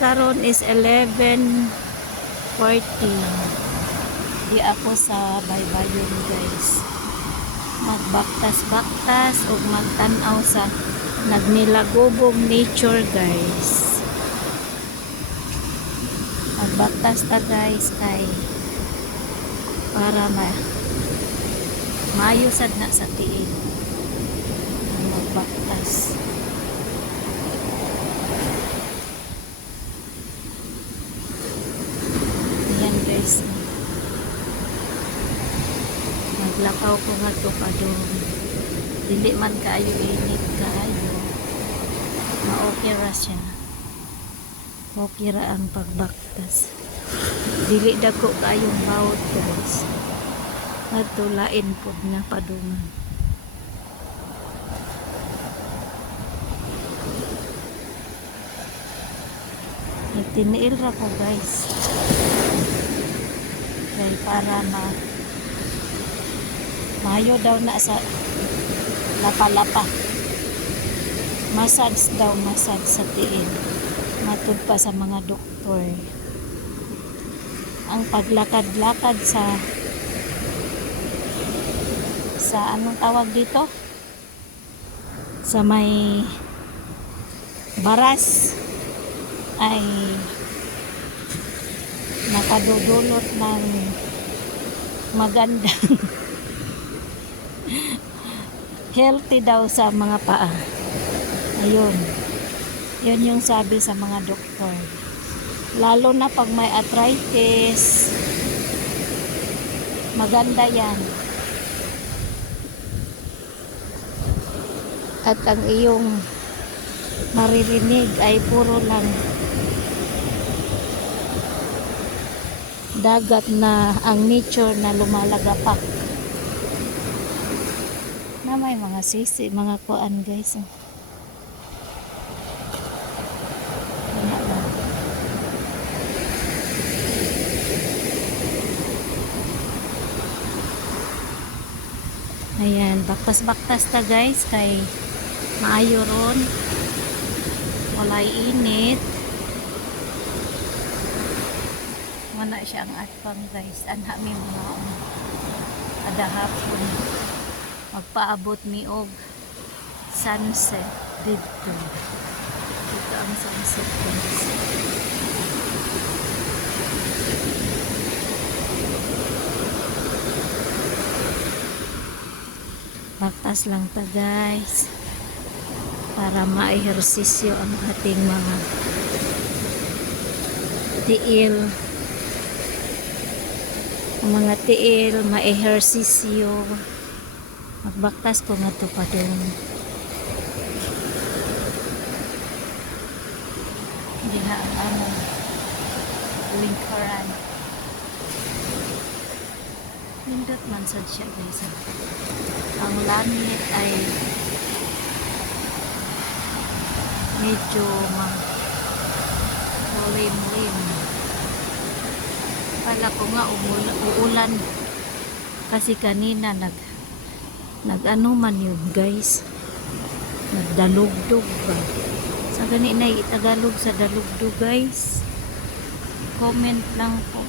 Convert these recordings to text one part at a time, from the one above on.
karon is 11:40. Di ako sa baybayon guys. Magbaktas-baktas o magtanaw sa nagnilagubog nature guys. Magbaktas ta guys kay para maayosad na sa tiil. Magbaktas. Ayan guys. Maglakaw ko nga to padong. Dili man kaayo init kaayo. Ma-okay ra siya. Okay ra ang pagbaktas. Dili dako kaayong bawot guys. Ato lain pod nga padungan. Nagtiniil ra ko guys. Kaya para mayo daw na sa lapa-lapa. Massage daw, massage sa tiil. Matud pa sa mga doktor. Ang paglakad-lakad sa anong tawag dito? Sa may baras ay nakadudulot ng magandang healthy daw sa mga paa. Ayun. Yun yung sabi sa mga doktor. Lalo na pag may arthritis, maganda yan. At ang iyong maririnig ay puro lang dagat na ang nature na lumalagapak. Na may mga sisi, mga kuan guys. Ayan, baktas-baktas ta guys kay maayo ron. Walay init. Wala siya ang atpang guys. Anha mi mga kada hapon. Magpaabot mi og sunset dito. Dito ang sunset guys. Baktas lang ta guys para ma-ehersisyo ang ating mga tiil. Ang mga tiil ma-ehersisyo. Magbaktas ko nga to pa doon. Diha ang among lingkaran. Nindot man sad siya guys. Ang langit ay medyo makulim-lim. Kala ko nga uulan kasi kanina nag-ano man yun guys, nagdalugdog ba sa ganina itagalog sa dalugdog guys. Comment lang po.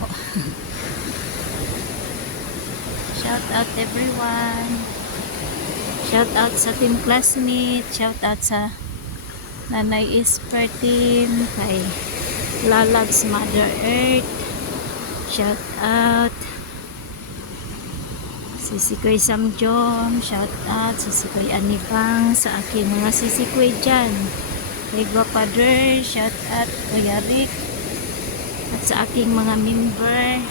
Shout out everyone. Shout out sa team classmate. Shout out sa Nanay Esper team. Kay Lalabs Mother Earth. Shout out. Sisikoy Samjom. Shout out. Sisikoy Anibang. Sa aking mga sisikoy dyan. Kay Gwapader. Shout out. Kuya Rick. At sa aking mga member.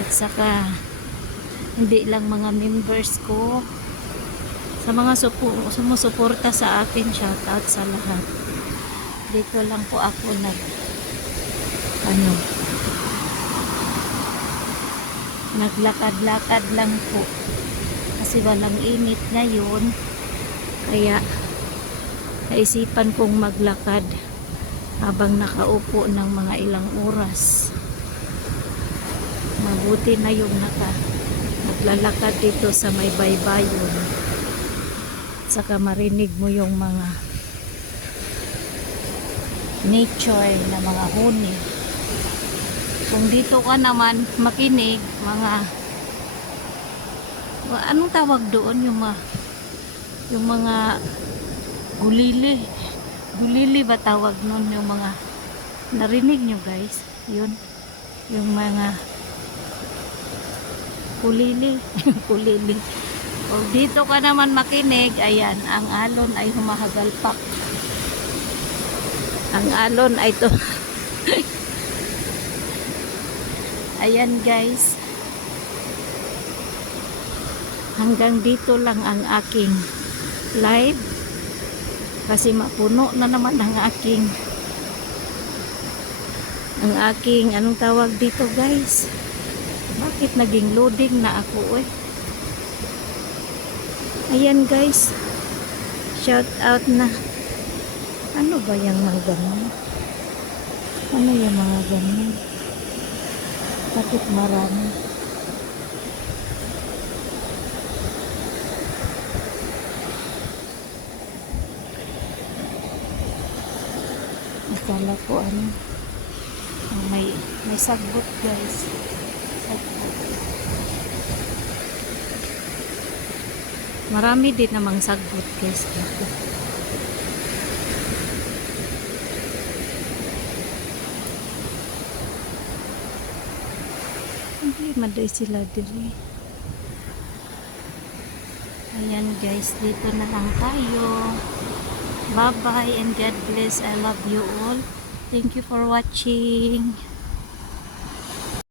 At saka hindi lang mga members ko, sa mga sumusuporta sa akin, shout out sa lahat. Dito lang po ako naglakad-lakad lang po kasi walang init ngayon, kaya naisipan kong maglakad habang nakaupo ng mga ilang oras. Mabuti na yung naglalakad dito sa may baybayon, saka marinig mo yung mga nature na mga huni. Kung dito ka naman makinig, anong tawag doon, yung mga gulili. Gulili ba tawag nun, yung mga narinig nyo guys, yun, yung mga kulili. Kulili. Kung dito ka naman makinig, ayan, ang alon ay humahagalpak. Ang alon ay to. Ayan guys, hanggang dito lang ang aking live kasi mapuno na naman ang aking anong tawag dito guys, bakit naging loading na ako ayan guys, shout out na. Ano ba yung mga ganyan? Ano yung mga ganyan? Bakit marami? Akala ko may sagbot guys. Sagbot. Marami din namang sagbot guys dito. Hindi maday sila dili. Ayan guys, dito na lang tayo. Bye bye and God bless. I love you all. Thank you for watching.